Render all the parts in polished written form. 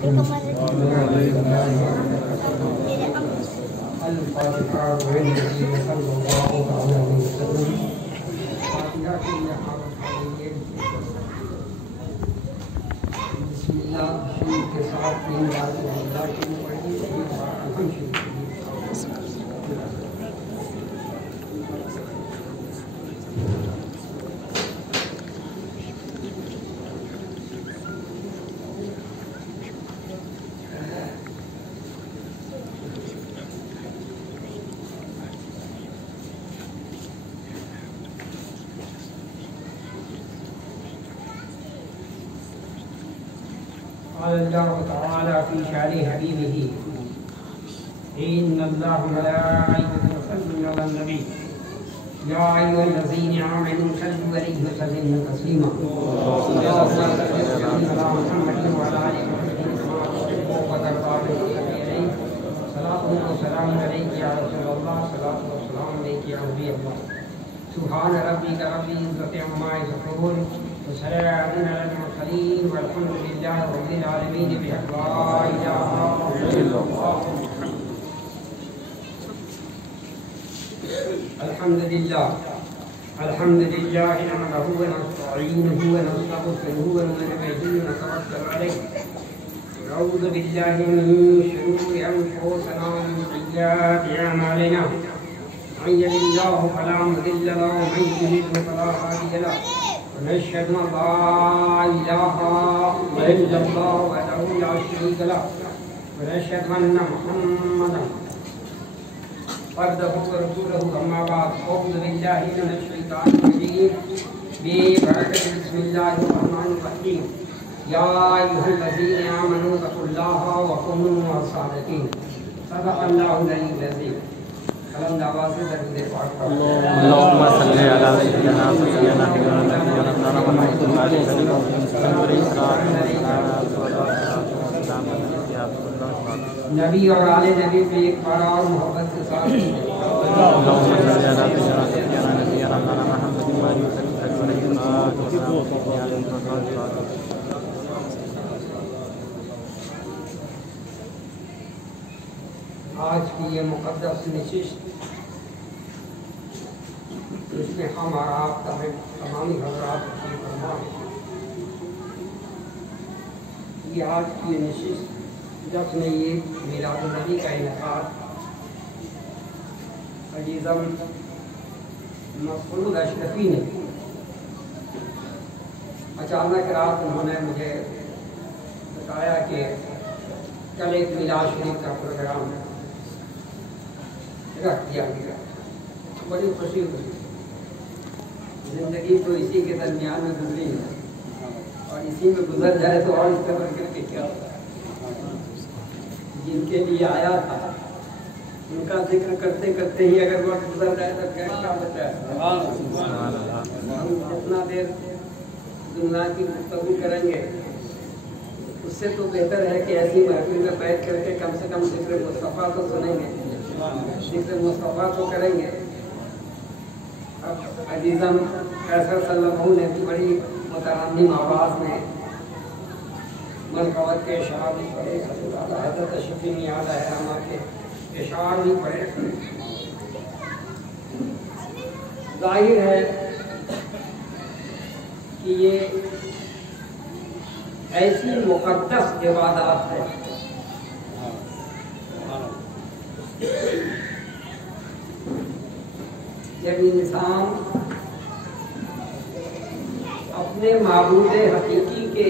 के साथ अल्लाह तआला फी शान हबीबिही इन्नल्लाह व मलाइकतहु युसल्लूना अलन नबी या अय्युहल्लज़ीना आमनू सल्लु अलैहि व सल्लिमू तस्लीमा अल्लाहुम्मा मुहम्मदिन व अला आलिहि व सल्लम सलातु व सलाम अलैका या रसूलल्लाह सलातु व सलाम अलैका या नबीयल्लाह सुभान रब्बिका रब्बिल इज्जति अम्मा यसिफून वसलामुन अलल मुरसलीन वल्हम्दुलिल्लाहि रब्बिल आलमीन बिहक़्क़ि ला इलाहा इल्लल्लाह अल्हम्दुलिल्लाह नहमदुहु व नस्तईनुहु व नस्तग़फिरुहु व नु'मिनु बिही व नतवक्कलु अलैहि नऊज़ु बिल्लाहि मिन शुरूरि अंफुसिना व मिन सय्यिआति अअमालिना मन यहदिहिल्लाहु फला मुदिल्ल लहु व मन युद्लिल्हु फला हादिय लहु नशहदु अन ला इलाहा इल्लल्लाह वहदहु ला शरीका लहु व नशहदु अन्ना मुहम्मदन अब्दुहु व रसूलुहु अम्मा बाद अऊज़ु बिल्लाहि मिनश शैतानिर रजीम बिबरकति बिस्मिल्लाहिर रहमानिर रहीम या अय्युहल्लज़ीना आमनू तक़ुल्लाहा व कूनू मअस-सादिक़ीन सदक़ल्लाहुल अलीयुल अज़ीम कलम दावा से दरूद पाक अल्लाहुम्मा सल्लि अला सय्यिदिना सय्यिदना नबी और आले नबी पे एक बार और मोहब्बत के साथ आज की ये मुक़द्दस नशिस्त इसमें हम और आप तमामी हज़रात की फरमान ये आज की नशिस्त जश्न ये मिलादुन नबी का इनेकाद अजीज़म मसऊद अशरफी ने अचानक रात उन्होंने मुझे बताया कि कल एक मिलाद शरीफ का प्रोग्राम रख दिया गया। बड़ी खुशी हुई। जिंदगी तो इसी के दरमियान में गुजरी है और इसी में गुजर जाए तो और इस तरह करके क्या होता है। जिनके लिए आया था उनका जिक्र करते करते ही अगर वक्त गुजर जाए तो क्या बचा है। हम जितना देर दुनिया की गुफ्तगू करेंगे उससे तो बेहतर है कि ऐसी महफिल में बैठ करके कम से कम जिक्र मुस्तफ़ा तो सुनेंगे, जिक्र मुस्तफ़ा तो करेंगे। अब अजीज़म कैसर सल्लल्लाहु ने भी बड़ी मुतरन्निम आवाज़ में मलकवत के इशार भी पढ़े, हज़रत शफी याद है हमारे इशार भी पढ़े। जाहिर है कि ये ऐसी मुक़द्दस इबादत है जब इंसान अपने माबूद हकीकी के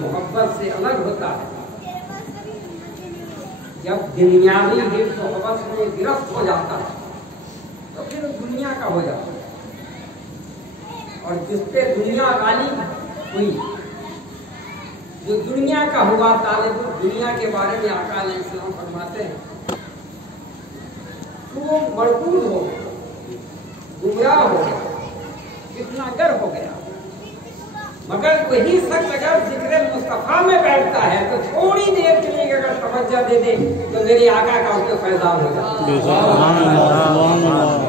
मोहब्बत से अलग होता है, जब दुनियावी मोहब्बत में गिरफ्त हो जाता है तो फिर दुनिया का हो जाता है। और जिस पे दुनिया गालिब हुई, जो दुनिया का हुआ तालिब, दुनिया के बारे में आका अलैहिस्सलाम फरमाते हैं तो वो मरकूज हो गया, गुमराह हो गया, कितना गर हो गया। मगर वही शख्स अगर जिक्र मुस्तफ़ा में बैठता है तो थोड़ी देर के लिए अगर तवज्जो दे दे तो मेरी आका का उसको फैज़ान हो जाता है।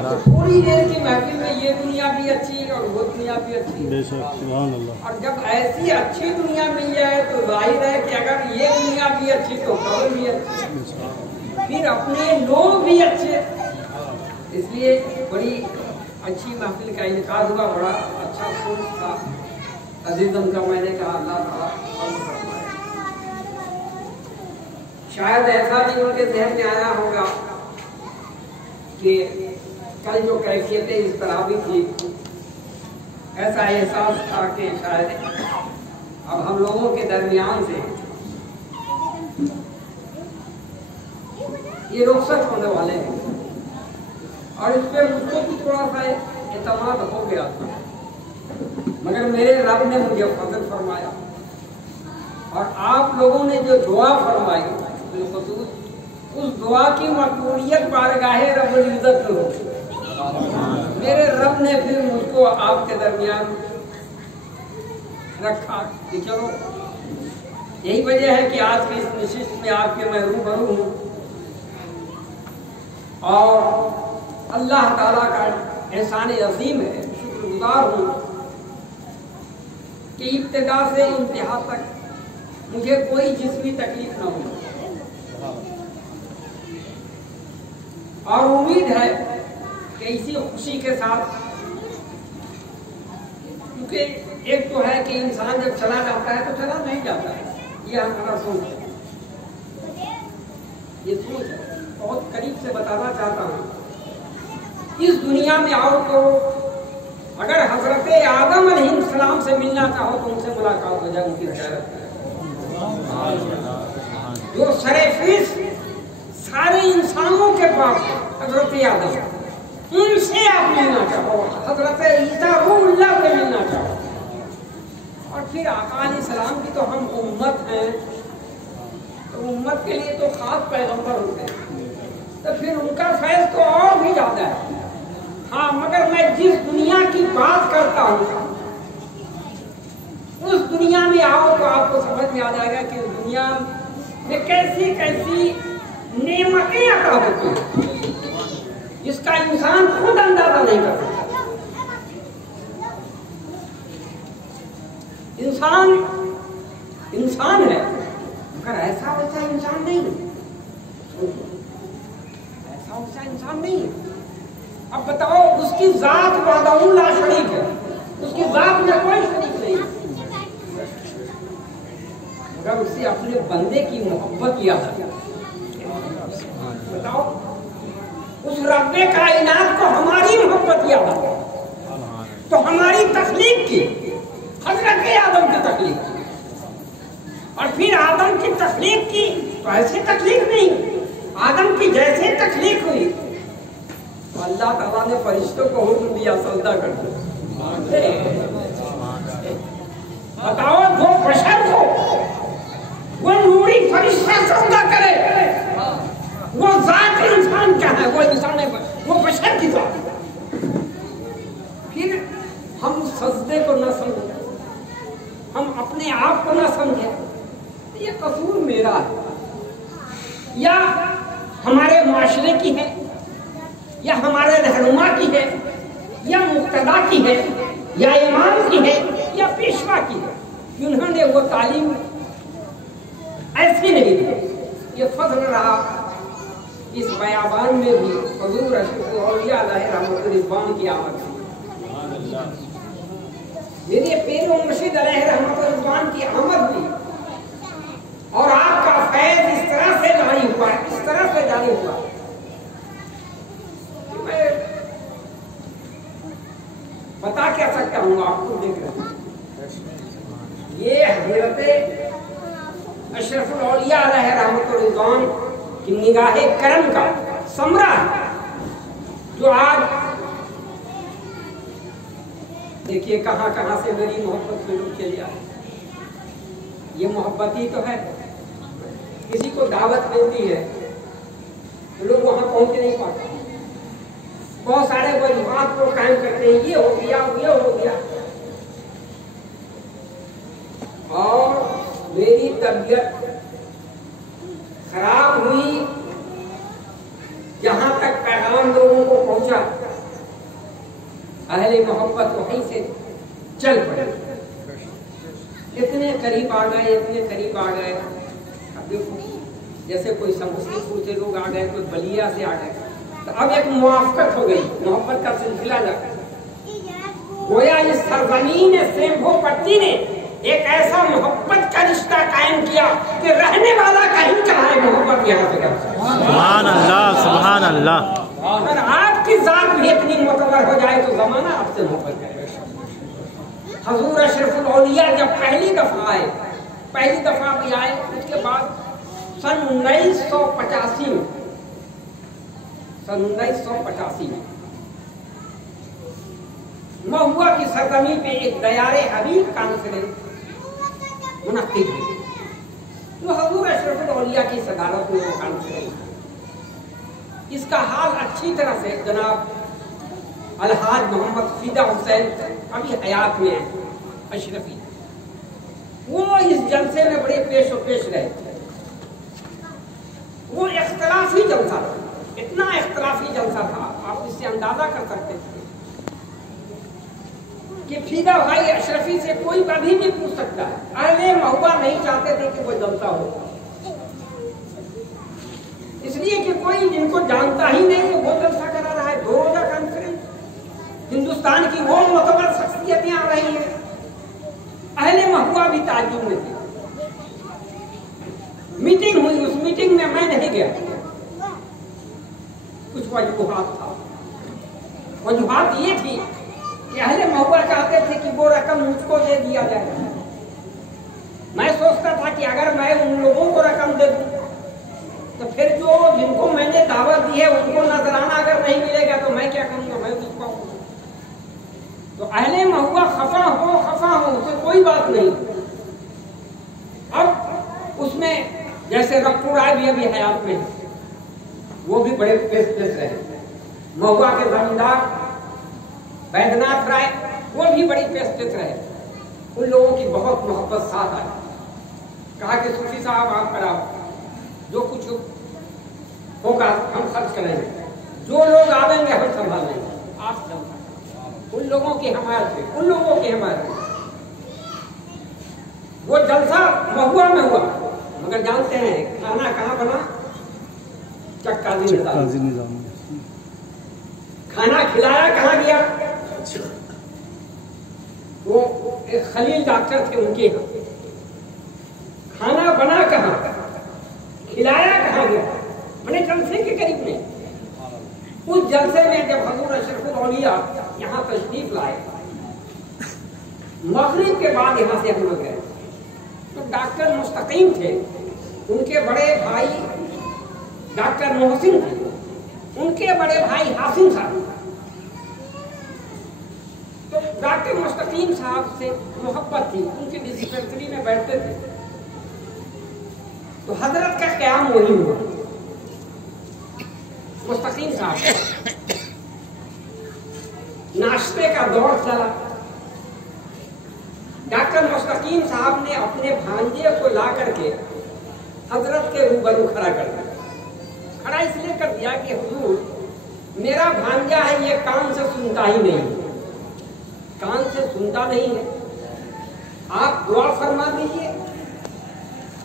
तो थोड़ी देर की महफिल में ये दुनिया भी अच्छी और वो दुनिया भी अच्छी। और जब ऐसी अच्छी दुनिया मिल जाए तो जाहिर है कि अगर ये दुनिया भी फिर अपने लोग भी अच्छे। इसलिए बड़ी अच्छी महफिल का इनकार हुआ, बड़ा अच्छा सोच था अजीजम का। मैंने कहा अल्लाह ताला शायद ऐसा भी उनके जहन में आया होगा कि कल जो कैफियतें इस तरह भी थी, ऐसा एहसास था कि शायद अब हम लोगों के दरमियान से ये रुखसत होने वाले हैं। और इस पर मुझको भी थोड़ा सा एतमाद हो गया था, मगर मेरे रब ने मुझे फजल फरमाया और आप लोगों ने जो दुआ फरमाई उस दुआ की मकबूलियत बारगाहे रब्बुल इज्जत में हो। मेरे रब ने फिर मुझको आपके दरमियान रखा कि चलो, यही वजह है कि आज की इस नशिस्त में आपके मैं रूबरू हूँ और अल्लाह ताला का एहसान अजीम है, शुक्रगुजार हूँ कि इब्तिदा से इंतहा तक मुझे कोई जिस्मी तकलीफ ना हो। और उम्मीद है कि इसी खुशी के साथ, क्योंकि एक तो है कि इंसान जब चला जाता है तो चला नहीं जाता है, ये हमारा सोच है, ये सोच है। बहुत करीब से बताना चाहता हूँ, इस दुनिया में आओ तो अगर हजरत आदम अलैहिस्सलाम से मिलना चाहो तो उनसे मुलाकात हो जाए, उनकी ज़ियारत जो शरीफ सारे इंसानों के पास हजरत आदम, उनसे आप मिलना चाहो, हजरत ईसा रूहुल्लाह से मिलना चाहो। और फिर आका अलैहिस्सलाम की तो हम उम्मत हैं, तो उम्मत के लिए तो खास पैगंबर होते हैं, तो फिर उनका फैज़ तो और भी ज्यादा है। हाँ, मगर मैं जिस दुनिया की बात करता हूँ उस दुनिया में आओ तो आपको समझ में आ जाएगा कि उस दुनिया में कैसी कैसी नेमतें अता होती हैं जिसका इंसान खुद अंदाजा नहीं कर सकता। इंसान इंसान है मगर ऐसा वैसा इंसान नहीं, ऐसा वैसा इंसान नहीं। अब बताओ, उसकी जात वादउल्ला शरीक है, उसकी जात में कोई शरीक नहीं, मगर उसे अपने बंदे की मोहब्बत याद आ। बताओ, उस रब्बे कायनात को हमारी मोहब्बत याद आ तो हमारी तख्लीक की, हजरत आदम की तख्लीक की, और फिर आदम की तख्लीक की तो ऐसे तख्लीक नहीं, आदम की जैसे तख्लीक हुई तो अल्लाह ताला ने फरिश्तों को हुक्म दिया सजदा कर दो। बताओ, जो बशर को वो नूरी फरिश्ता सजदा करे, वो जात इंसान क्या है, वो इंसान है, वो बशर की जात। फिर हम सजदे को न समझे, हम अपने आप को न समझे, ये कसूर मेरा है या हमारे मुआशरे की है या हमारे रहनुमा की है या मुक्तदा की है या इमाम की है या पेशवा की है, उन्होंने वो तालीम ऐसी नहीं दी। ये फजल रहा इस बयाबान में भी हुजूर अशरफुल औलिया अलैहि रहमतुर रिज़वान की आमद, मेरे पीर व मुर्शिद अलैहि रहमतुर रिज़वान की आमद हुई और आपका फैज इस तरह से जारी हुआ, इस तरह से जारी हुआ। मैं बता क्या सकता हूँ, आपको देख रहे हैं, ये हज़रत अशरफुल औलिया अलैहि रहमतुर रिज़वान की निगाहे करम का समरा है, जो आज देखिए कहाँ कहाँ से मेरी मोहब्बत में लोग चले आए। ये मोहब्बत ही तो है, किसी को दावत मिलती है तो लोग वहां पहुंच नहीं पाते, बहुत सारे वजूहात को कायम करते हैं, ये हो गया ये हो गया। और मेरी तबीयत खराब हुई, जहां तक पैगाम लोगों को पहुंचा, अहले मोहब्बत वहीं से चल पड़े, इतने करीब आ गए, इतने करीब आ गए। अब देखो जैसे कोई समस्तीपुर से लोग आ गए, कोई बलिया से आ गए, तो अब एक मुआफकत हो गई, मोहब्बत का सिलसिला लगा। गोया इस सरजमीन शंभुपति ने एक ऐसा मोहब्बत का रिश्ता कायम किया कि रहने वाला कहीं का है, मोहब्बत यहाँ से करता है। सुभान अल्लाह, सुभान अल्लाह। अगर आपकी जात भी इतनी मुतबर हो जाए तो जमाना आपसे मोहब्बत करेगा। हजूर अशरफुल औलिया जब पहली दफा आए, पहली दफा भी आए, उसके बाद सन 1985 में महुआ की सरजमी पे एक दयारे हबीब कॉन्फ्रेंस मुनक्किद हुई, जो हजूर अशरफुल औलिया की सदारत में वो कॉन्फ्रेंस। इसका हाल अच्छी तरह से जनाब अलहाज मोहम्मद फिदा हुसैन अभी हयात में है अशरफी, वो इस जलसे में बड़े पेशो पेश रहे। वो इख्तलाफी जलसा था, इतना इख्तलाफी जलसा था, आप इससे अंदाजा कर सकते थे कि फिदा भाई अशरफी से कोई कभी भी पूछ सकता है। अहले महुआ नहीं चाहते थे कि वो जलसा हो, इसलिए कि कोई जिनको जानता ही नहीं है वो जलसा करा रहा है। 2 रोजा कॉन्फ्रेंस, हिंदुस्तान की वो मुतबर शख्सियतें आ रही हैं, अहले महुआ भी ताज्जुब में थे। मीटिंग हुई, उस मीटिंग में मैं नहीं गया, कुछ वजूहात था। वजूहात ये थी कि अहले महुआ चाहते थे कि वो रकम मुझको दे दिया जाए। मैं सोचता था कि अगर मैं उन लोगों को रकम दे दूं तो फिर जो जिनको मैंने दावत दी है उनको नजराना अगर नहीं मिलेगा तो मैं क्या करूंगा, मैं कुछ पाऊंगा। तो अहले महुआ खफा हो उसे कोई बात नहीं। अब उसमें जैसे रफ्फू राय भी अभी हयात में है, वो भी बड़े पेश रहे। महुआ के जमींदार बैद्यनाथ राय, वो भी बड़ी पेश रहे। उन लोगों की बहुत मोहब्बत साथ आई। कहा कि सूफी साहब आप कराओ, जो कुछ होगा हम खर्च करेंगे, जो लोग आवेंगे हम संभाल लेंगे, आप संभाल। उन लोगों की हमायत से, उन लोगों की हमायत से वो जलसा महुआ में हुआ। मगर जानते हैं खाना कहाँ बना? चक्का निजाम। खाना खिलाया कहाँ गया? वो एक खलील डॉक्टर थे, उनके यहाँ। खाना बना कहाँ, खिलाया कहाँ गया? मैंने जलसे के करीब में। उस जलसे में जब हजूर अशरफुल औलिया यहाँ तशरीफ लाए, मगरिब के बाद यहाँ से हम लोग गए, तो डॉक्टर मुस्तकीम थे, उनके बड़े भाई डॉक्टर मोहसिन थे, उनके बड़े भाई हासिम साहब। तो डॉक्टर मुस्तकीम साहब से मोहब्बत थी, उनकी डिस्पेंसरी में बैठते थे। तो हजरत का क़याम वही हुआ, मुस्तकीम साहब। नाश्ते का दौर चला। डॉक्टर मुस्तकीम साहब ने अपने भांजे को ला करके हजरत के रूबरू खड़ा कर दिया। खड़ा इसलिए कर दिया कि हुजूर मेरा भांजा है, ये कान से सुनता ही नहीं, कान से सुनता नहीं है, आप दुआ फरमा दीजिए,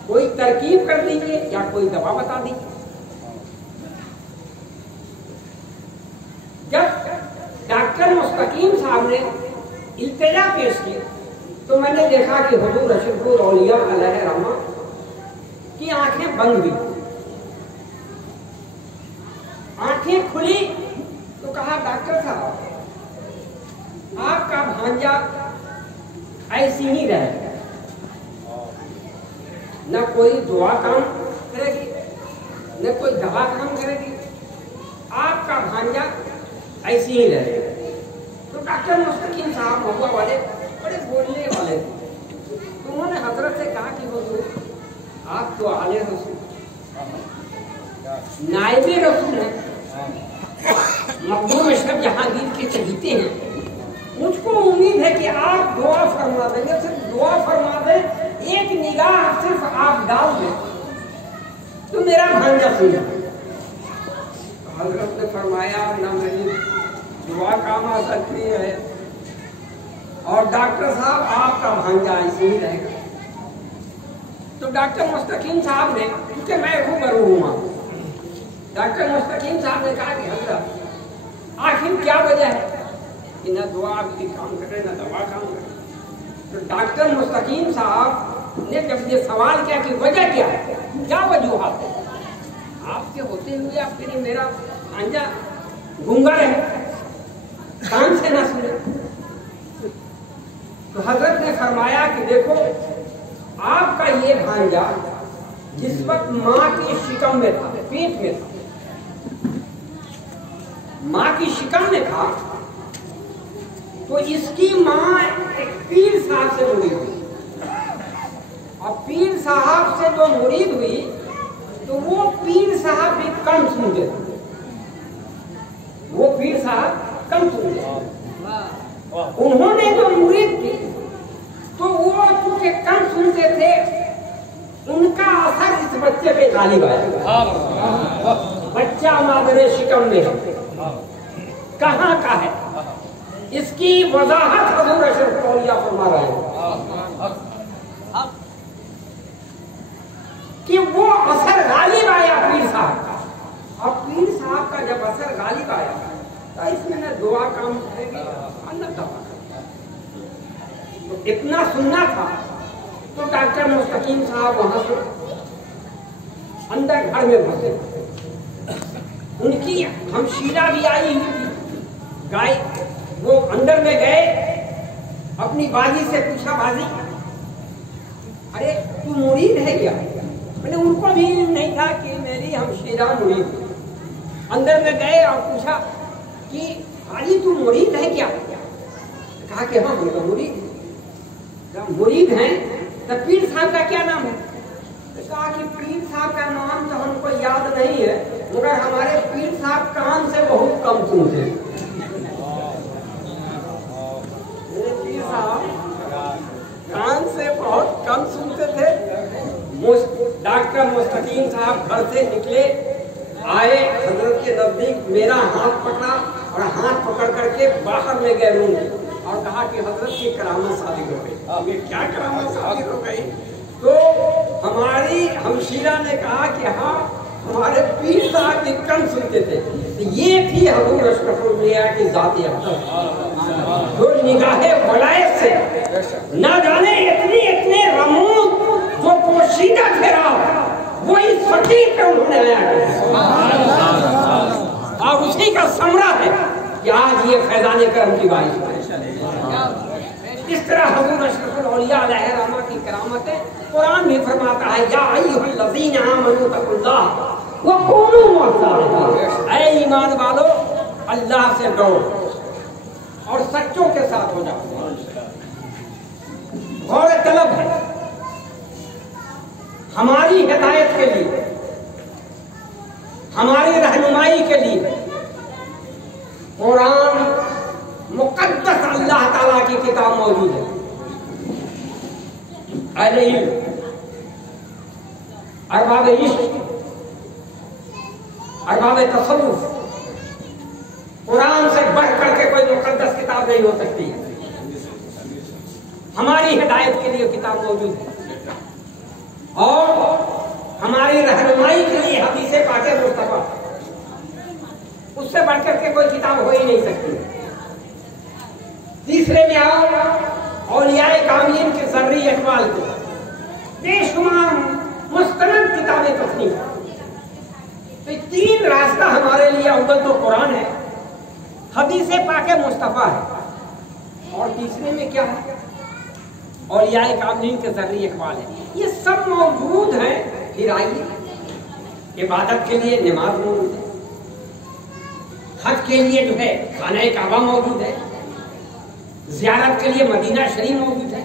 कोई तरकीब कर दीजिए या कोई दवा बता दीजिए। जब डॉक्टर मुस्तकीम साहब ने इल्तिजा पेश की तो मैंने देखा कि हुजूर अशरफुल औलिया अलैहि रहमा की आंखें बंद हुई। आंखें खुली तो कहा डॉक्टर साहब आपका भांजा ऐसी ही रहेगा, न कोई दुआ काम करेगी न कोई दवा काम करेगी, आपका भांजा ऐसी ही रहेगा। तो डॉक्टर मुस्तकीम साहब महुआ वाले बड़े बोलने वाले थे, तो उन्होंने हजरत से कहा कि हुजूर आप तो आले रसूल, नाइबे रसूल हैं, मखदूम अशरफ जहांगीर के चहीते हैं, मुझको उम्मीद है कि आप दुआ फरमा देंगे। सिर्फ दुआ फरमा दें, एक निगाह सिर्फ आप डाल दें तो मेरा भांजा सुन जाए। हजरत ने फरमाया ना मेरी दुआ काम आ सकती है और डॉक्टर साहब आपका भांजा ऐसे ही रहेगा। तो डॉक्टर मुस्तकीम साहब ने, क्योंकि मैं रूबरू हूँ, डॉक्टर मुस्तकीम साहब ने कहा कि हजरत आखिर क्या वजह है कि न दुआ आपकी काम करे न दवा काम करे। तो डॉक्टर मुस्तकीम साहब ने जब ये सवाल किया कि वजह क्या है, क्या वजूहात है, आपके होते हुए आप फिर मेरा भांजा गूंगा रहे, कान से ना सुने। तो हजरत ने फरमाया कि देखो आपका ये भांजा जिस वक्त माँ की शिकम में था, पेट में था, माँ की शिकम में था, तो इसकी माँ एक पीर साहब से मुरीद हुई, और पीर साहब से जो मुरीद हुई तो वो पीर साहब भी कम सुनते थे, वो पीर साहब कम सुनते थे। उन्होंने जो मुरीद की तो वो चूंकि कम सुनते थे, उनका असर इस बच्चे पे गालिब आया। बच्चा मादरे शिकम में कहाँ का है, इसकी वजाहत हजूर अशरफ औलिया फरमा रहे हैं कि वो असर गालिब आया पीर साहब का। और पीर साहब का जब असर गालिब आया तो इसमें न दुआ काम करेगी न दवा। तो इतना सुनना था तो डॉक्टर मुस्तकीम साहब वहां से अंदर घर में घुसे, उनकी हमशीरा भी आई हुई थी गाय। वो अंदर में गए, अपनी बाजी से पूछा, बाजी अरे तू मुरीद है क्या? मैंने उनको भी नहीं था कि मेरी हमशीरा मुरीद। अंदर में गए और पूछा कि बाजी तू मुरीद है क्या? कहा कि हाँ हम तो मुरीद हैं। मुरीद हैं तो पीर साहब का क्या नाम है? कहा कि पीर साहब का नाम तो हमको याद नहीं है, मगर हमारे पीर साहब कान से बहुत कम सुनते हैं। पीर साहब कान से बहुत कम सुनते थे। डॉक्टर मुस्तकीम साहब घर से निकले, आए हजरत के नजदीक, मेरा हाथ पकड़ा और हाथ पकड़ करके बाहर ले गए रूम और कहा कि हजरत की करामत साबित हो गई। ये क्या करामत साबित हो गई? तो हमारी हमशीरा ने कहा कि हाँ हमारे पीर साहब भी कम सुनते थे। तो ये थी हजूर अशरफ औलिया की ज़ाती अक़दस, जो निगाहे वलायत से न जाने इतने रमूज जो पोशीदा ठहरा, वो इस फकीर पे उन्होंने आया और उसी का समरा है कि आज ये फैजाने करम की बारिश। इस तरह हजूर अशरफुल औलिया अलैहि रहमा की करामतें कुरान में फरमाता है, या अय्युहल्लज़ीना आमनू तक़ुल्लाह व कूनू मअस-सादिक़ीन। ऐ ईमान वालो, अल्लाह से डरो और सच्चों के साथ हो जाओ। गौर तलब है हमारी हिदायत के लिए, हमारी रहनुमाई के लिए कुरान मुक़द्दस अल्लाह ताला की किताब मौजूद है। अहले इल्म, अरबाब इश्क, अरबाब तसव्वुफ, कुरान से बढ़ करके कोई मुक़द्दस किताब नहीं हो सकती है। हमारी हिदायत के लिए किताब मौजूद है और हमारी रहनुमाई के लिए हदीसे पाके मुस्तफा, उससे बढ़कर के कोई किताब हो ही नहीं सकती। तीसरे में आओ औलियाए कामिलीन के ज़र्री अहवाल को, बेशुमार मुस्तनद किताबें तस्नीफ। तो तीन रास्ता हमारे लिए, अव्वल तो कुरान है, हदीसे पाके मुस्तफा है, और तीसरे में क्या है? औलियाए कामिलीन के ज़र्री अहवाल है। ये सब मौजूद है। फिर आइए, इबादत के लिए नमाज मौजूद है, हज के लिए जो है खाने काबा मौजूद है, ज़ियारत के लिए मदीना शरीफ मौजूद है।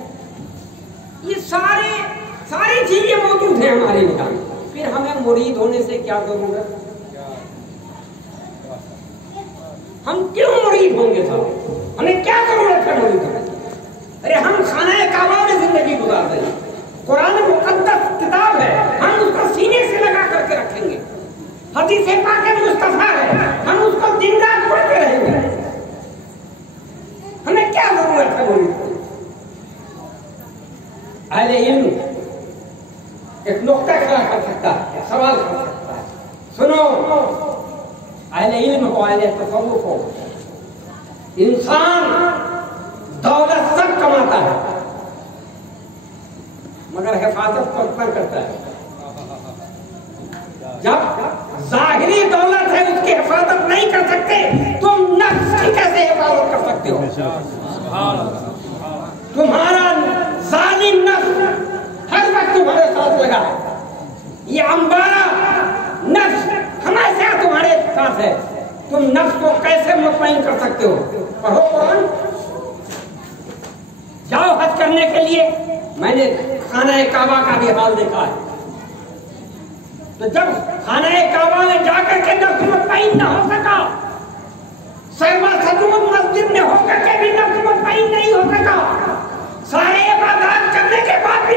ये सारी चीजें मौजूद हैं हमारे निकाल में। फिर हमें मुरीद होने से क्या जरूरत? हम क्यों मुरीद होंगे साहब? हमें क्या जरूरत है मुरीद होने? अरे हम खाने काबा में जिंदगी गुजार रहे हैं, कुरान मुक़द्दस किताब है, हम उसको सीने से लगा करके रखेंगे। हदीसे पाके मुस्तफा है, हम उसको दिन रात पढ़ते रहेंगे। हमें क्या जरूरत है मुरीद? अहले इल्म एक नुक्ता खड़ा कर सकता है, एक सवाल कर सकता है। सुनो अहले इल्म को, अहले तसव्वुफ को, इंसान दौलत सब कमाता है मगर हिफाजत को कौन करता है? जब जाहिरी दौलत है उसकी हिफाजत नहीं कर सकते, तुम नफ्स की कैसे हिफाजत कर सकते हो? तुम्हारा जालिम नफ्स हर वक्त तुम्हारे साथ लगा है, ये अंबारा नफ्स हमेशा तुम्हारे साथ है। तुम नफ्स को कैसे मुतमईन कर सकते हो? पढ़ो कुरान, जाओ हज करने के लिए। मैंने खाना काबा का भी हाल देखा है। तो जब खाना काबा में जाकर के नफ्स मुतमईन न हो सका, सर्वा सदूम मस्जिद में होकर के भी नफ्स मुतमईन नहीं हो सका, सारे इबादत करने के बाद भी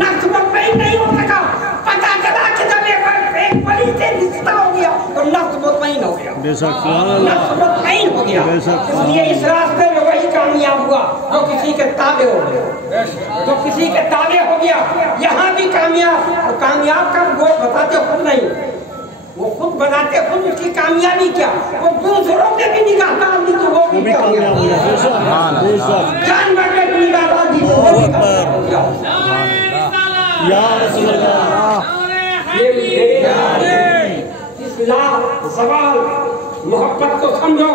नफ्स मुतमईन नहीं हो सका, पता चला कि जब एक वली से रिश्ता हो गया तो नफ्स मुतमईन हो गया, नफ्स मुतमईन हो गया। इसलिए इस रास्ते में वही कामयाब हुआ जो किसी के ताबे हो गया, जो किसी के ताबे हो गया। यहाँ भी कामयाब, और कामयाब का वो बताते खुद नहीं, वो खुद बनाते खुद उसकी कामयाबी क्या, वो दूसरों के भी निगाह डाल दी तो वो भी कामयाब हो गया। जानवर में भी निगाह डाल दी तो वो भी कामयाब हो गया। सवाल मोहब्बत को समझो,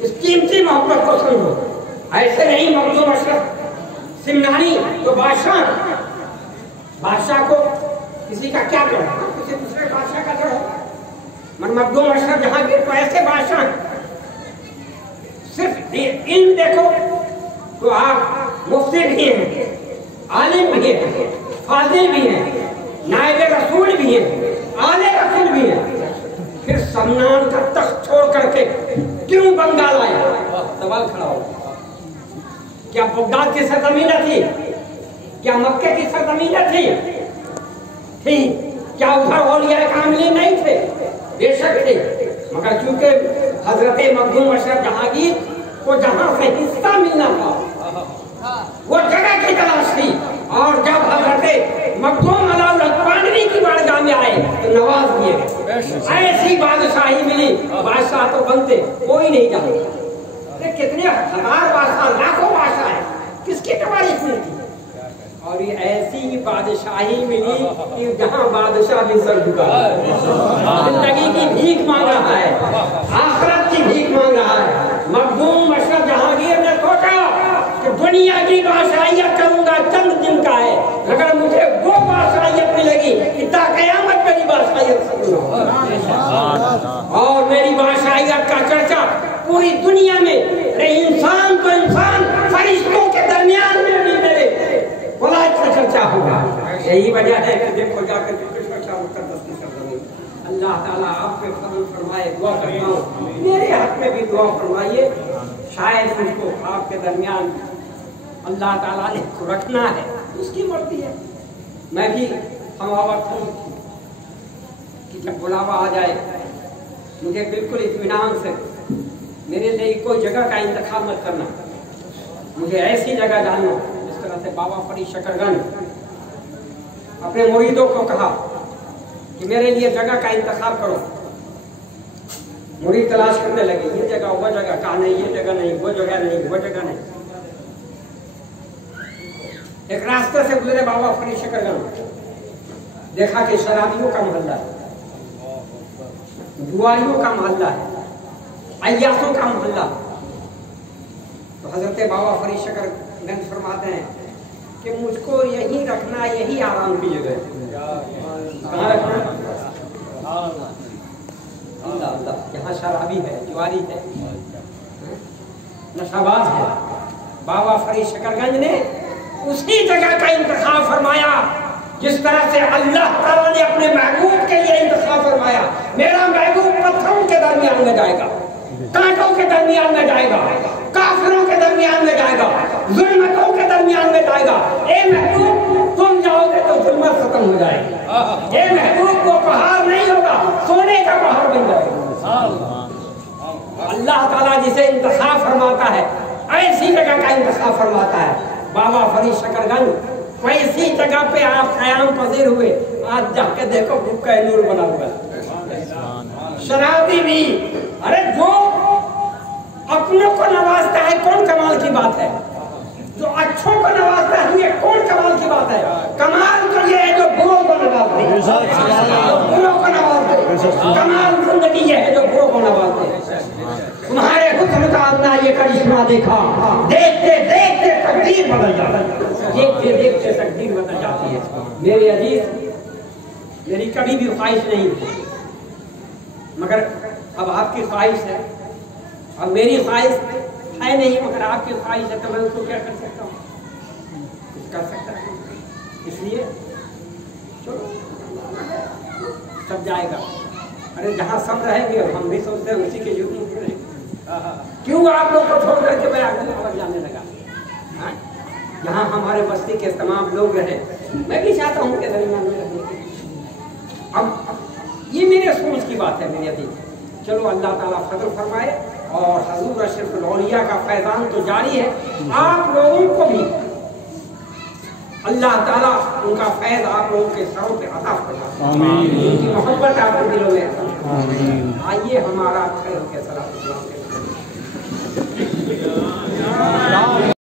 इस कीमती मोहब्बत को समझो। ऐसे नहीं मखदूम अशरफ सिमनानी तो बादशाह को किसी का क्या करो, किसी दूसरे बादशाह का करो, मन मखदूम अशरफ जहांगीर तो ऐसे बादशाह। सिर्फ इल्म देखो तो आप मुफ्ती भी हैं, आलिम भी हैं, फाजिल भी हैं, नायब रसूल भी हैं, आले रसूल भी हैं, फिर सम्मान का तख्त छोड़ करके क्यों बंगाल आए? सवाल खड़ा हो। क्या बगदाद की सरजमीन थी? क्या मक्के की सरजमीन थी? क्या उधर औलिया कामिली नहीं थे? बेशक थे, मगर चूंकि हजरत मखदूम अशरफ जहांगीर को जहां से हिस्सा मिलना था वो जगह की तलाश थी, और जब हजरत मखदूम अलाउद्दीन की बारगाह में आए तो नवाज दिए गए। ऐसी बादशाही मिली, बादशाह तो बनते कोई नहीं जानता, कितने हजार बादशाह, लाखों बादशाह है, किसकी तारीफ मिलती? और ये ऐसी बादशाही मिली कि जहाँ बादशाह भी सर झुका, जिंदगी की भीख मांग रहा है, आखिरत की भीख मांग रहा है। मखदूम अशरफ जहांगीर ने सोचा कि दुनिया की बादशाहियत करूंगा चंद दिन का है, अगर मुझे वो बादशाहियत मिलेगी कि ता क़यामत मेरी बादशाहियत और मेरी बादशाहियत का चर्चा पूरी दुनिया में, इंसान तो इंसान, फरिश्तों के दरमियान में भी मेरे वलायत का चर्चा होगा। यही वजह है कि देखो जाकर अल्लाह ताला आप पे फजल फरमाए। दुआ करता हूँ मेरे हक में भी दुआ फरमाइए, शायद मुझको आपके दरमियान अल्लाह ताला ने रखना है, उसकी मर्जी है। मैं भी समावत हूँ कि जब बुलावा आ जाए मुझे बिल्कुल इत्मीनान से, मेरे लिए कोई जगह का इंतखाब मत करना, मुझे ऐसी जगह जाना जिस तरह से बाबा फरीद शकरगंज अपने मुरीदों को कहा कि मेरे लिए जगह का इंतखाब करो। मुरीद तलाश करने लगे, ये जगह वो जगह, कहा नहीं ये जगह नहीं, वो जगह नहीं, वो जगह नहीं। एक रास्ते से गुजरे बाबा फरीद शकरगंज, देखा कि शराबियों का मोहल्ला है, जुआरियों का मोहल्ला है, अय्यासों का मोहल्ला। तो हजरत बाबा फरीद शकरगंज फरमाते हैं कि मुझको यही रखना, यही आराम की जगह है। कहाँ रखना? यहाँ शराबी है, जुआरी है, नशाबाज है। बाबा फरीद शकरगंज ने उसी जगह का इंतखाब फरमाया जिस तरह से अल्लाह ताला ने अपने महबूब के लिए इंतखाब फरमाया। मेरा महबूब पत्थरों के दरमियान में जाएगा, कांटों के दरमियान में जाएगा, काफिरों के दरमियान में जाएगा, जुल्मतों के दरमियान में जाएगा। ए महबूब तुम जाओगे तो जुल्मत खत्म हो जाएगी। ए महबूब वो पहाड़ नहीं होगा, सोने का पहाड़ बन जाएगा। अल्लाह ताला जिसे इंतखाब फरमाता है ऐसी जगह का इंतखाब फरमाता है। बाबा फरीद शकरगंज वैसी जगह पे आप क़याम पजीर हुए, आज जाके देखो हुक्का नूर बना हुआ है। शराबी भी, अरे जो अपनों को नवाजता है कौन कमाल की बात है, जो अच्छों को नवाजता है ये कौन कमाल की बात है। कमाल तो ये है जो बुरों को नवाज दे, बुरों को नवाज दे। कमाल जिंदगी ये है जो बुरों को नवाज दे। तुम्हारे हुस्न का अपना ये करिश्मा देखा, देखते देखते तकदीर बदल जाती है, देखते देखते तकदीर बदल जाती है। मेरे अजीज, मेरी कभी भी ख्वाहिश नहीं थी, मगर अब आपकी ख्वाहिश है, अब मेरी ख्वाहिश है नहीं मगर आपकी ख्वाहिश है, तो मैं उसको क्या कर सकता हूँ, कुछ कर सकता हूँ। इसलिए चलो सब जाएगा। अरे जहाँ सब रहेंगे हम भी सोचते हैं उसी के युग में रहेंगे। क्यों आप लोग को छोड़ करके मैं आगे और जाने लगा। यहाँ हमारे बस्ती के तमाम लोग रहे, मैं भी चाहता हूँ कि दरमियान में रहने के। अब ये मेरे सोच की बात है मेरी अजीज। चलो अल्लाह ताला फजल फरमाए और हजूर अशरफुल औलिया का फैजान तो जारी है, आप लोगों को भी अल्लाह ताला उनका फैज आप लोगों के सरों पे अता फरमाए, उनकी मोहब्बत आपके दिलों में। आइए हमारा खैर के सलाम